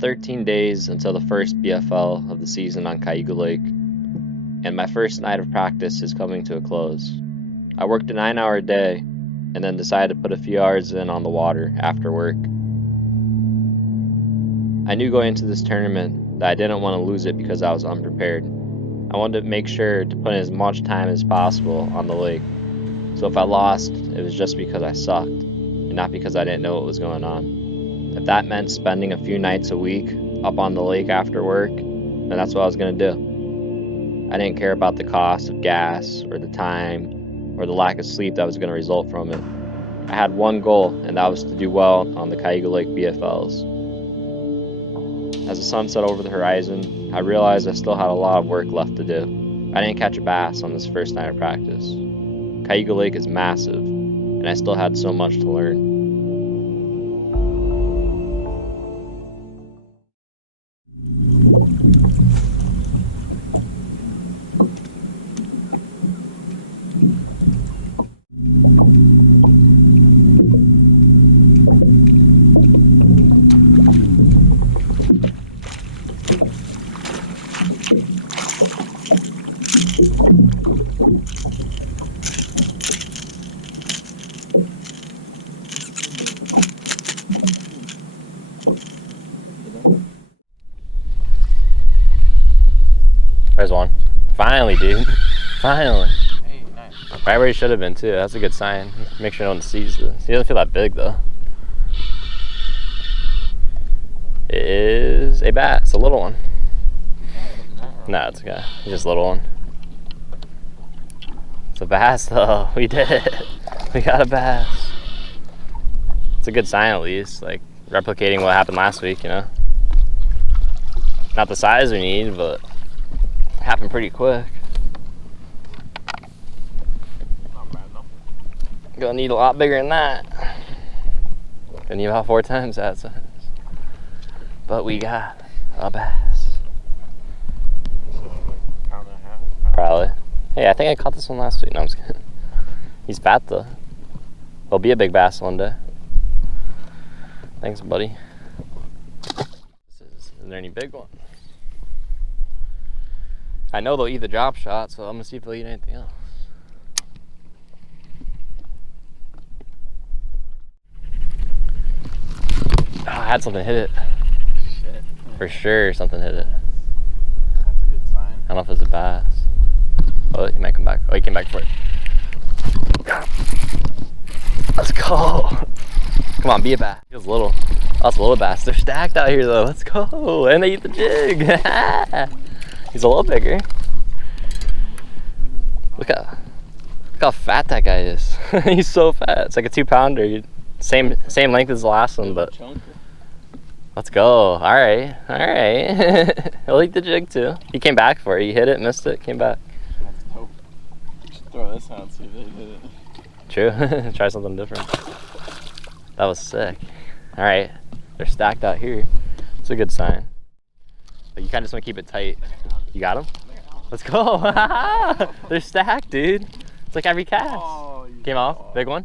13 days until the first BFL of the season on Cayuga Lake, and my first night of practice is coming to a close. I worked a 9-hour day and then decided to put a few hours in on the water after work. I knew going into this tournament that I didn't want to lose it because I was unprepared. I wanted to make sure to put in as much time as possible on the lake. So if I lost, it was just because I sucked, and not because I didn't know what was going on. If that meant spending a few nights a week up on the lake after work, then that's what I was going to do. I didn't care about the cost of gas, or the time, or the lack of sleep that was going to result from it. I had one goal, and that was to do well on the Cayuga Lake BFLs. As the sun set over the horizon, I realized I still had a lot of work left to do. I didn't catch a bass on this first night of practice. Cayuga Lake is massive, and I still had so much to learn. There's one. Finally, dude. Finally. Hey, nice. Right where he should have been, too. That's a good sign. Make sure no one sees this. He doesn't feel that big, though. It is a bass. A little one. Nah, it's okay. It's just a little one. It's a bass, though. We did it. We got a bass. It's a good sign, at least. Like, replicating what happened last week, you know? Not the size we need, but happened pretty quick. Not bad though. Gonna need a lot bigger than that. Gonna need about 4 times that size. But we got a bass. Pound and a half. Probably. Hey, I think I caught this one last week. No, I'm just kidding. He's fat though. He'll be a big bass one day. Thanks, buddy. Is there any big ones? I know they'll eat the drop shot, so I'm gonna see if they'll eat anything else. Oh, I had something hit it. Shit. For sure, something hit it. That's a good sign. I don't know if it's a bass. Oh, he might come back. Oh, he came back for it. Let's go. Come on, be a bass. Feels little. Oh, it's a little bass. They're stacked out here, though. Let's go. And they eat the jig. He's a little bigger. Look how fat that guy is. He's so fat. It's like a 2-pounder. Same length as the last one, but let's go. All right. He'll eat the jig too. He came back for it. He hit it, missed it, came back. That's dope. You should throw this out and see if they hit it. True. Try something different. That was sick. All right. They're stacked out here. It's a good sign. But you kind of just want to keep it tight. You got them? Let's go. They're stacked, dude. It's like every cast. Oh, Came off? Big one?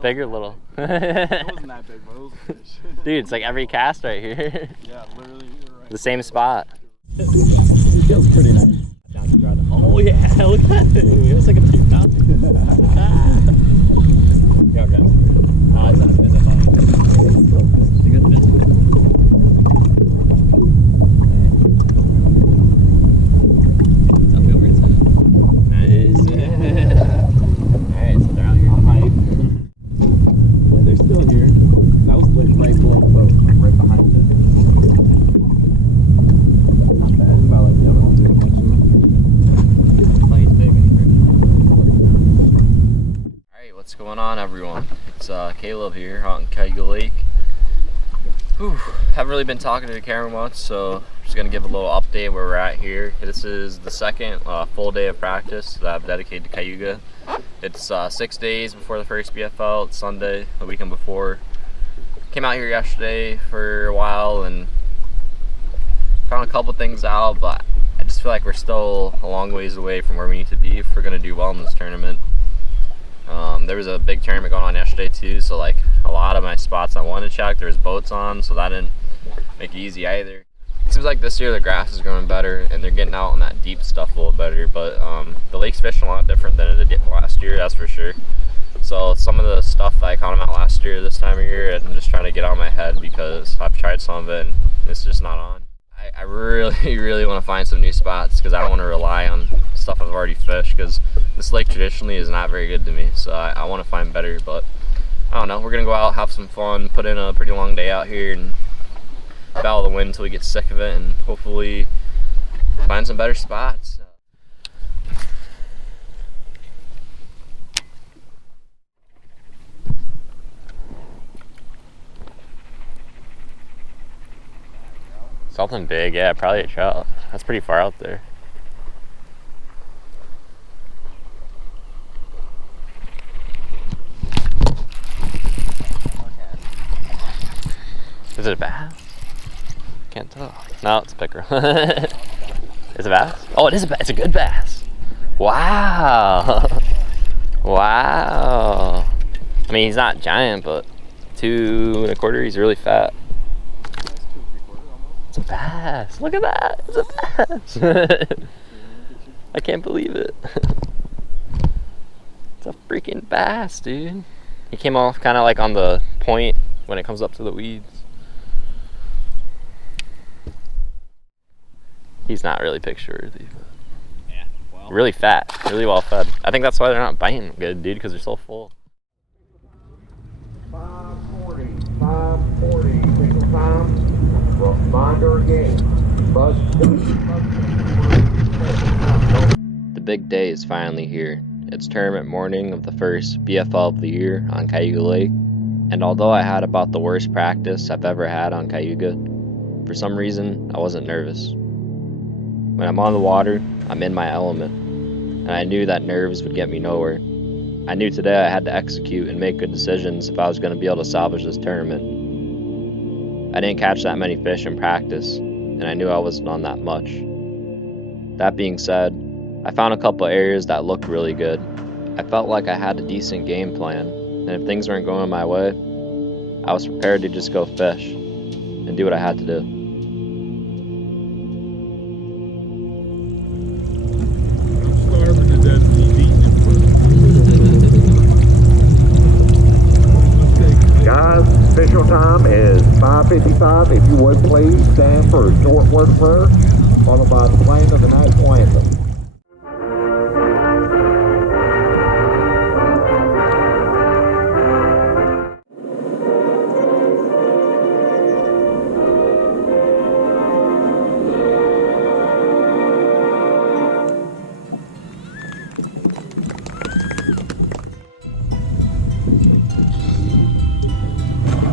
Big or little? It wasn't that big, but it was a fish. Dude, it's like every cast right here. Yeah, literally, you're right. The same spot. It feels pretty nice. Oh yeah, look at that thing. It was like a 2-pounder. Yeah, okay. Oh, it's not as big as I thought. It's a good fish. Alright, so they're out here. Yeah, they're still here. That was like right below the boat, like right behind it. Not bad. It's about like the other ones we mentioned. Alright, what's going on, everyone? It's Caleb here out in Cayuga Lake. Whew, haven't really been talking to the camera much, so I'm just gonna give a little update where we're at here. This is the second full day of practice that I've dedicated to Cayuga. It's 6 days before the first BFL. It's Sunday, the weekend before. Came out here yesterday for a while and found a couple things out, but I just feel like we're still a long ways away from where we need to be if we're gonna do well in this tournament. There was a big tournament going on yesterday too, so like a lot of my spots I wanted to check, there was boats on, so that didn't make it easy either. It seems like this year the grass is growing better and they're getting out on that deep stuff a little better, but the lake's fishing a lot different than it did last year, that's for sure. So some of the stuff that I caught them out last year, this time of year, I'm just trying to get out of my head because I've tried some of it and it's just not on. I really, really want to find some new spots because I don't want to rely on stuff I've already fished, because this lake traditionally is not very good to me. So I want to find better, but I don't know. We're going to go out, have some fun, put in a pretty long day out here and battle the wind until we get sick of it and hopefully find some better spots. Something big, yeah, probably a trout. That's pretty far out there. Is it a bass? Can't tell. No, it's a pickerel. Is it a bass? Oh, it is a bass. It's a good bass. Wow. Wow. I mean, he's not giant, but 2 1/4, he's really fat. It's a bass. Look at that. It's a bass. I can't believe it. It's a freaking bass, dude. He came off kind of like on the point when it comes up to the weeds. He's not really picture worthy. Yeah, well. Really fat, really well fed. I think that's why they're not biting good, dude, because they're so full. 5:40, signal time. Reminder again. The big day is finally here. It's tournament morning of the first BFL of the year on Cayuga Lake, and although I had about the worst practice I've ever had on Cayuga, for some reason I wasn't nervous. When I'm on the water, I'm in my element, and I knew that nerves would get me nowhere. I knew today I had to execute and make good decisions if I was going to be able to salvage this tournament. I didn't catch that many fish in practice, and I knew I wasn't on that much. That being said, I found a couple areas that looked really good. I felt like I had a decent game plan, and if things weren't going my way, I was prepared to just go fish and do what I had to do. Starving to death and he's eating it first. Guys, official time is 5:55. If you would please stand for a short word of prayer, followed by the playing of the national anthem.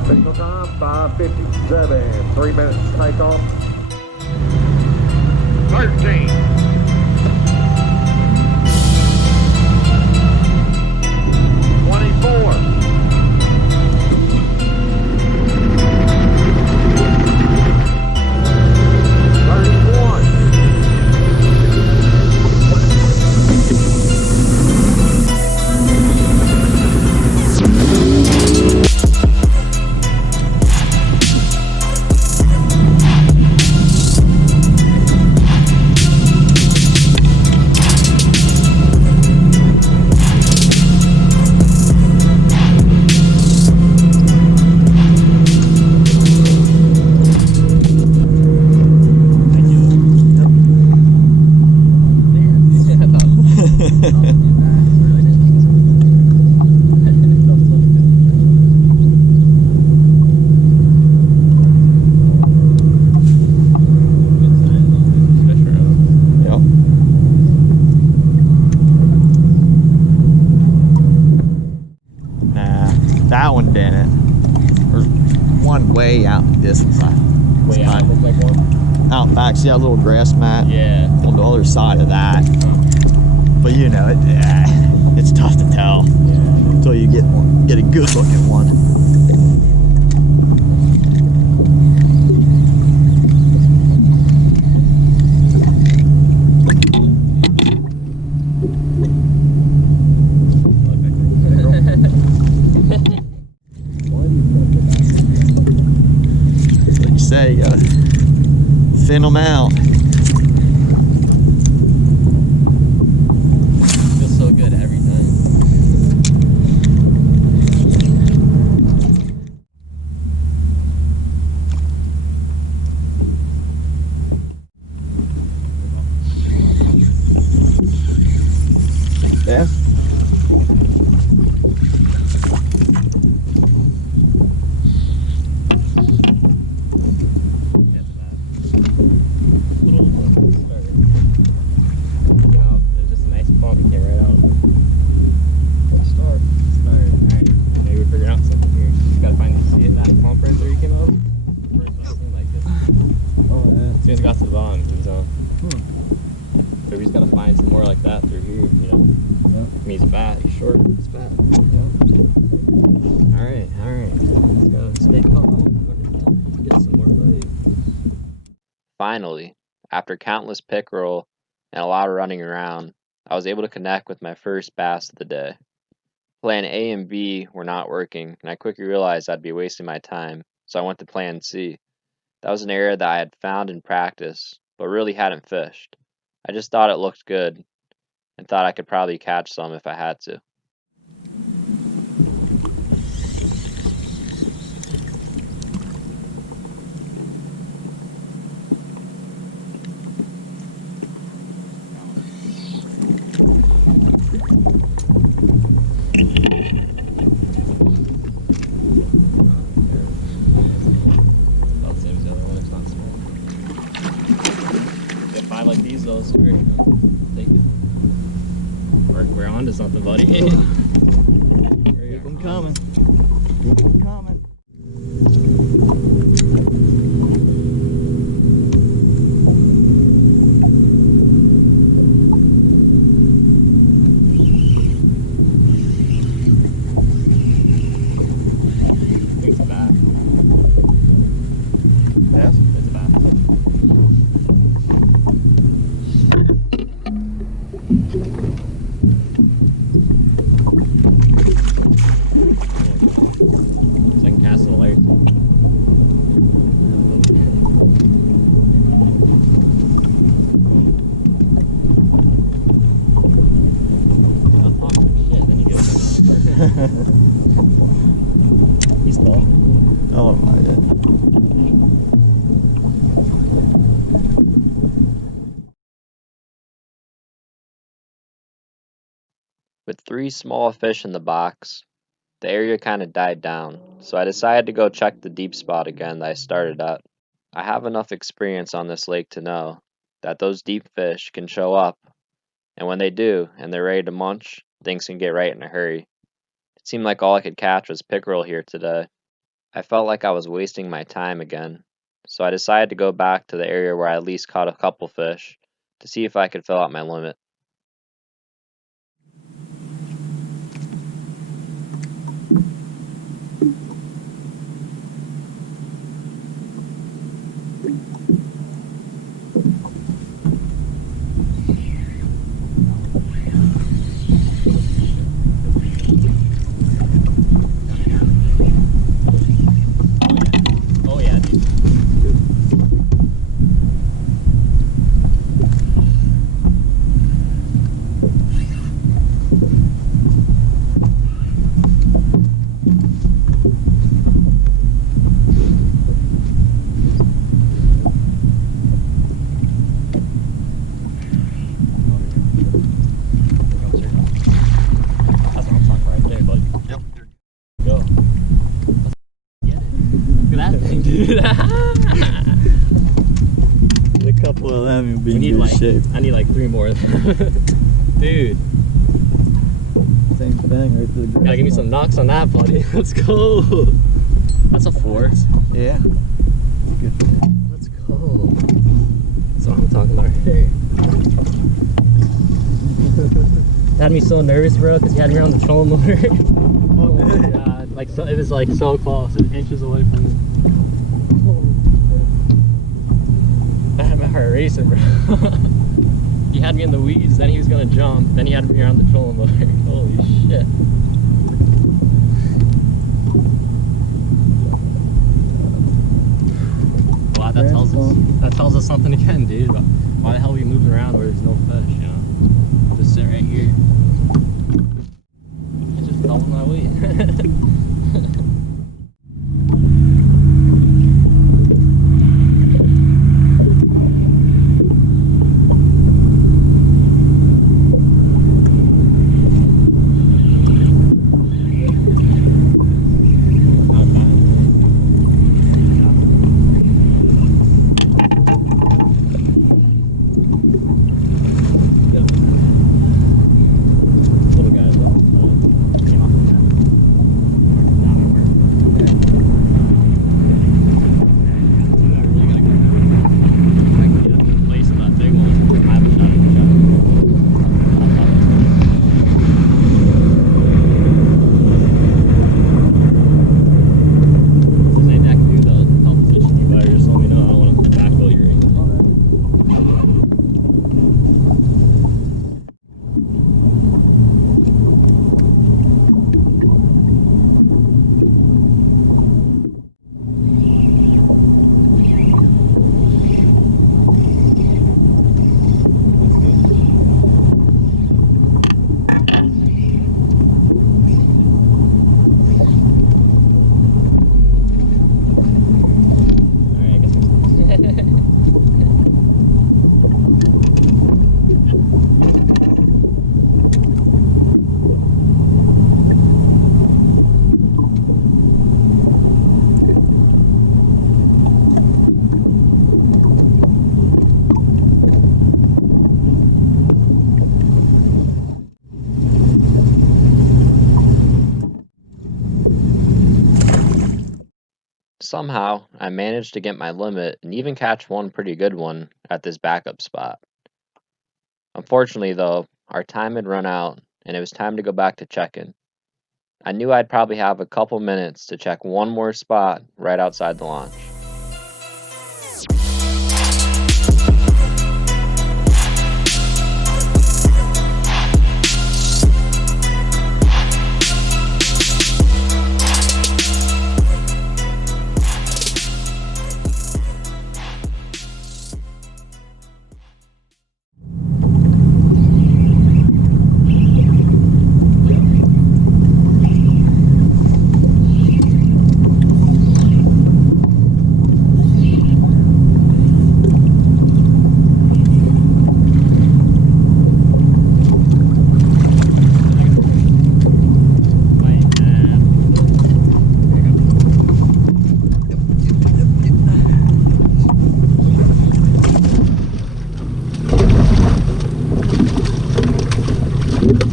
Official time 5:57. 3 minutes to take off. 13. 24. 31. way out in the distance. Way out, look like one? Out back, see that little grass mat? Yeah. On the other side of that. But you know, it's tough to tell until you get a good look at one. thin them out. Feels so good every time. Yeah. As soon as it got to the bottom, he was on. So we just gotta find some more like that through here, you know? Yep. I mean, he's fat, he's short, he's fat. Yep. Alright. Let's go stay calm. Get some more bites. Finally, after countless pickerel and a lot of running around, I was able to connect with my first bass of the day. Plan A and B were not working, and I quickly realized I'd be wasting my time, so I went to plan C. That was an area that I had found in practice, but really hadn't fished. I just thought it looked good, and thought I could probably catch some if I had to. Like these, those are, you know, take it. We're on to something, buddy. Keep them coming. Keep them coming. It's a bass. Yes? It's a bass. So I can cast it later. Shit, then you get it. He's tall. Oh my god. With 3 small fish in the box, the area kind of died down, so I decided to go check the deep spot again that I started at. I have enough experience on this lake to know that those deep fish can show up, and when they do, and they're ready to munch, things can get right in a hurry. It seemed like all I could catch was pickerel here today. I felt like I was wasting my time again, so I decided to go back to the area where I at least caught a couple fish to see if I could fill out my limit. A couple of them, you'll be in good shape. I need like 3 more. Dude. Same thing right to the ground. Gotta give me some knocks on that, buddy. Let's go. That's a 4. Yeah. Good. Let's go. That's what I'm talking about right there. Had me so nervous, bro, because you had me on the trolling motor. Oh my god. Like, so, it was like so close, inches away from me. I had my heart racing, bro. He had me in the weeds, then he was gonna jump, then he had me around the trolling motor. Holy shit. Well, God, that tells us something again, dude. Why the hell are we moving around where there's no fish, you know? Just sit right here. I just doubled my weight. Somehow, I managed to get my limit and even catch one pretty good one at this backup spot. Unfortunately, though, our time had run out and it was time to go back to check-in. I knew I'd probably have a couple minutes to check one more spot right outside the launch.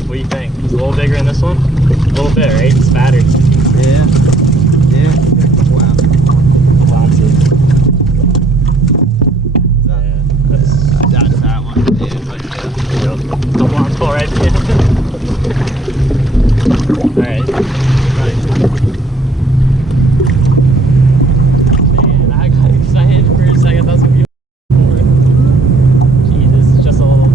What do you think? It's a little bigger in this one? A little bit, right? It's fatter. Yeah. Yeah. Wow. Bouncy. Yeah, That's that one. Yeah, like that. Double arm pull right there. Alright. Man, I got excited for a second. That was gonna be Jesus, it's just a little.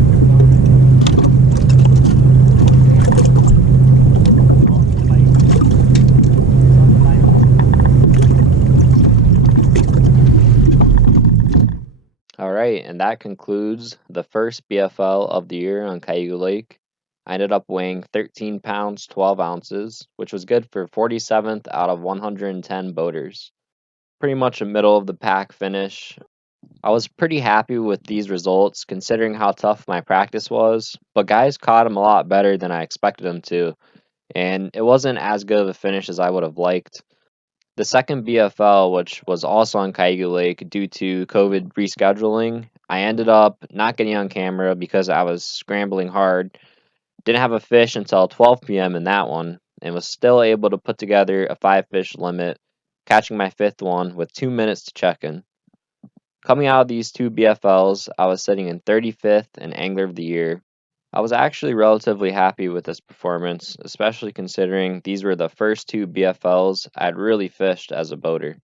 Alright, and that concludes the first BFL of the year on Cayuga Lake. I ended up weighing 13 pounds 12 ounces, which was good for 47th out of 110 boaters. Pretty much a middle of the pack finish. I was pretty happy with these results considering how tough my practice was, but guys caught them a lot better than I expected them to, and it wasn't as good of a finish as I would have liked. The second BFL, which was also on Cayuga Lake due to COVID rescheduling, I ended up not getting on camera because I was scrambling hard. Didn't have a fish until 12 p.m. in that one, and was still able to put together a 5-fish limit, catching my fifth one with 2 minutes to check in. Coming out of these two BFLs, I was sitting in 35th and Angler of the Year. I was actually relatively happy with this performance, especially considering these were the first two BFLs I'd really fished as a boater.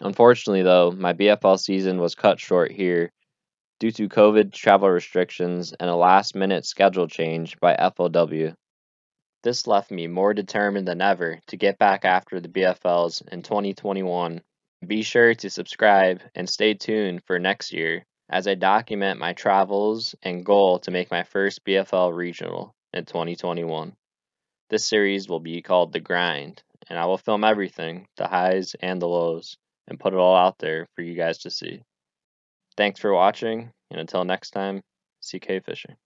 Unfortunately, though, my BFL season was cut short here due to COVID travel restrictions and a last-minute schedule change by FLW. This left me more determined than ever to get back after the BFLs in 2021 Be sure to subscribe and stay tuned for next year as I document my travels and goal to make my first BFL regional in 2021. This series will be called The Grind, and I will film everything, the highs and the lows, and put it all out there for you guys to see. Thanks for watching, and until next time, CK Fishing.